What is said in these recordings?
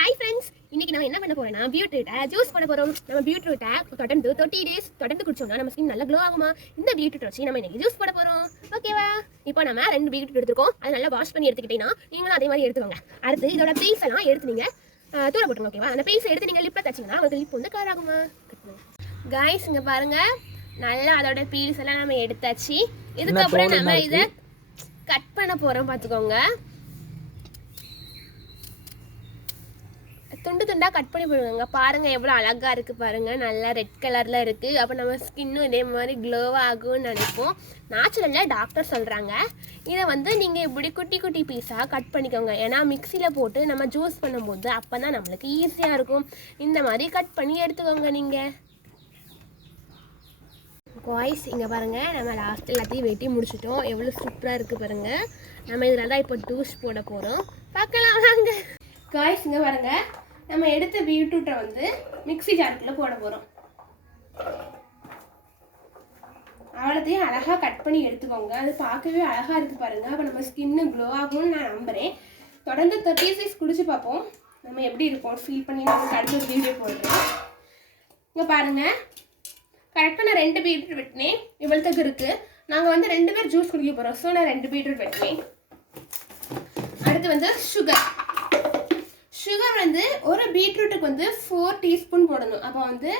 Hi friends, இன்னைக்கு நம்ம என்ன பண்ண போறோம்னா பீட்ரூட்டை ஜூஸ் பண்ண போறோம். நம்ம பீட்ரூட்டை தொடர்ந்து 30 டேஸ் தொடர்ந்து குடிச்சோம்னா நம்ம ஸ்கின் நல்லா க்ளோ ஆகுமா? இந்த பீட்ரூட் வச்சு நம்ம இன்னைக்கு ஜூஸ் பண்ண போறோம். ஓகேவா? இப்போ நம்ம 2 பீட்ரூட் எடுத்துக்கோம். அதை நல்லா வாஷ் பண்ணி எடுத்துக்கிட்டீங்கன்னா நீங்களும் அதே மாதிரி எடுத்துக்கோங்க. அடுத்து இதோட பீஸ் எல்லாம் எடுத்து நீங்க தூர போட்டுருங்க. ஓகேவா? அந்த பீஸ் எடுத்து நீங்க லிப்ல தச்சிங்கன்னா உங்களுக்கு லிப் வந்து கலர் ஆகுமா? கைஸ், இங்க பாருங்க, நல்லா அதோட பீஸ் எல்லாம் நம்ம எடுத்தாச்சு. இதுக்கப்புறம் நம்ம இதை கட் பண்ண போறோம். பார்த்துக்கோங்க, துண்டு துண்டா கட் பண்ணி போடுவாங்க. பாருங்க எவ்வளோ அழகா இருக்கு பாருங்க, நல்லா ரெட் கலர்ல இருக்கு. அப்போ நம்ம ஸ்கின்னும் இதே மாதிரி க்ளோவ் ஆகும்னு நினைப்போம். நேச்சுரல்ல டாக்டர் சொல்றாங்க இதை வந்து நீங்க இப்படி குட்டி குட்டி பீஸா கட் பண்ணிக்கோங்க. ஏன்னா மிக்சியில போட்டு நம்ம ஜூஸ் பண்ணும்போது அப்பதான் நம்மளுக்கு ஈஸியா இருக்கும். இந்த மாதிரி கட் பண்ணி எடுத்துக்கோங்க நீங்க. காய்ஸ், இங்க பாருங்க, நம்ம லாஸ்ட் எல்லாத்தையும் வெட்டி முடிச்சிட்டோம். எவ்வளவு சூப்பரா இருக்கு பாருங்க. நம்ம இதில் தான் இப்போ ஜூஸ் போட போறோம். பார்க்கலாம் வாங்க. காய்ஸ், இங்க பாருங்க, நம்ம எடுத்த பீட்ரூட்டை வந்து மிக்ஸி ஜாருக்குள்ள போட போறோம். அவ்வளோத்தையும் அழகா கட் பண்ணி எடுத்துக்கோங்க. அது பார்க்கவே அழகா இருக்கு பாருங்க. அப்போ நம்ம ஸ்கின்னு க்ளோ ஆகும்னு நான் நம்புறேன். தொடர்ந்து 30 days குடிச்சு பார்ப்போம் நம்ம எப்படி இருக்கும் ஃபீல் பண்ணி. நமக்கு அடுத்த வீடியோ போடுறோம். இங்க பாருங்க, கரெக்டாக நான் 2 பீட்ரூட் வெட்டினேன். இவ்வளோத்துக்கு இருக்கு. நாங்கள் வந்து 2 பேர் ஜூஸ் குடிக்க போறோம். ஸோ நான் 2 பீட்ரூட் வெட்டினேன். அடுத்து வந்து சுகர் வந்து ஒரு பீட்ரூட்டுக்கு வந்து 4 டீஸ்பூன் போடணும். அப்போ வந்து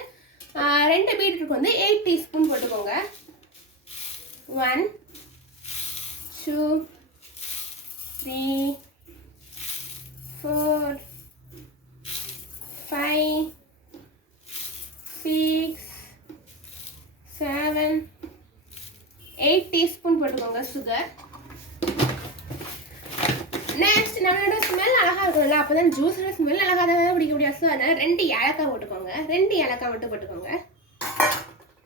2 பீட்ரூட்டுக்கு வந்து 8 டீஸ்பூன் போட்டுக்கோங்க. 1 2 3 4 5 6 7 8 டீஸ்பூன் போட்டுக்கோங்க சுகர். நெக்ஸ்ட் நம்மளோட ஸ்மெல் அழகா இருக்கும்ல, அப்பதான் ஜூஸோட ஸ்மெல் அழகா தான் பிடிக்க முடியாது. ஸோ அதனால 2 ஏலக்காய் போட்டுக்கோங்க. 2 ஏலக்காய் மட்டும் போட்டுக்கோங்க.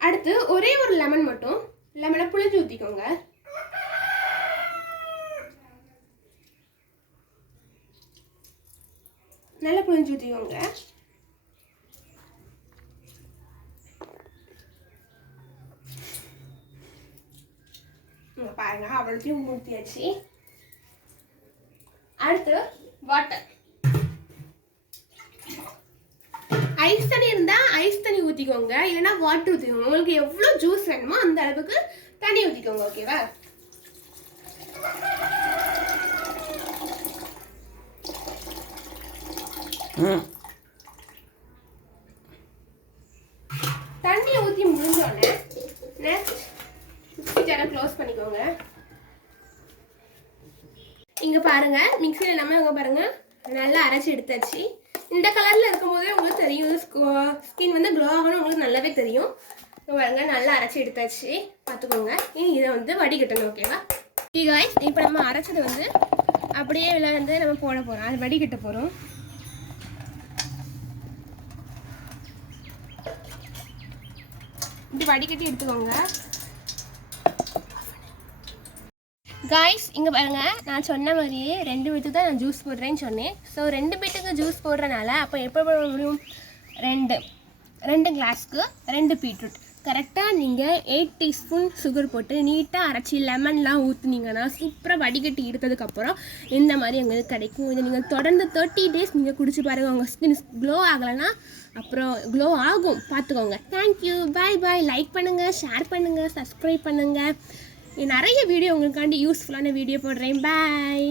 அடுத்து ஒரே ஒரு லெமன் மட்டும், லெமனை புளிஞ்சு ஊற்றிக்கோங்க. நல்லா புளிஞ்சு ஊற்றிக்கோங்க. பாருங்க, அவ்வளோத்தையும் ஊற்றியாச்சு. அடுத்து வாட்டர். ஐஸ் தண்ணி இருந்தா ஐஸ் தண்ணி ஊத்திக்கோங்க, இல்லைன்னா வாட்டர் ஊத்திக்கோங்க. உங்களுக்கு எவ்வளவு ஜூஸ் வேணுமோ அந்த அளவுக்கு தண்ணி ஊத்திக்கோங்க. ஓகேவா? தண்ணியை ஊத்தி முடிஞ்சோடனே நெக்ஸ்ட் மிக்ஸி ஜாரை க்ளோஸ் பண்ணிக்கோங்க. இங்க பாருங்க, மிக்ஸியில் நம்ம இங்க பாருங்க நல்லா அரைச்சி எடுத்தாச்சு. இந்த கலர்ல இருக்கும் போதே உங்களுக்கு தெரியும் ஸ்கின் வந்து க்ளோ ஆகணும், உங்களுக்கு நல்லாவே தெரியும். பாருங்க, நல்லா அரைச்சி எடுத்தாச்சு. பார்த்துக்கோங்க. இனி இதை வந்து வடிகட்டணும். ஓகேவா? காய்ஸ், இப்போ நம்ம அரைச்சது வந்து அப்படியே வந்து நம்ம போட போறோம். அது வடிகட்ட போறோம். இப்படி வடிகட்டி எடுத்துக்கோங்க. காய்ஸ், இங்கே பாருங்க, நான் சொன்ன மாதிரியே 2 பேத்துக்கு தான் நான் ஜூஸ் போடுறேன்னு சொன்னேன். ஸோ 2 பேத்துக்கு ஜூஸ் போடுறனால அப்போ எப்போ போட முடியும்? 2 கிளாஸ்க்கு 2 பீட்ரூட். கரெக்டாக நீங்கள் 8 டீஸ்பூன் சுகர் போட்டு நீட்டாக அரைச்சி லெமன்லாம் ஊற்றுனீங்கன்னா சூப்பராக வடிகட்டி எடுத்ததுக்கப்புறம் இந்த மாதிரி உங்களுக்கு கிடைக்கும். இதை நீங்கள் தொடர்ந்து 30 days நீங்கள் குடிச்சு பாருங்கள். உங்கள் ஸ்கின் க்ளோ ஆகலைன்னா அப்புறம் க்ளோ ஆகும். பார்த்துக்கோங்க. தேங்க்யூ, பாய் பாய். லைக் பண்ணுங்கள், ஷேர் பண்ணுங்கள், சப்ஸ்கிரைப் பண்ணுங்கள். நிறைய வீடியோ உங்களுக்காண்டி யூஸ்ஃபுல்லான வீடியோ போடுறேன். பாய்.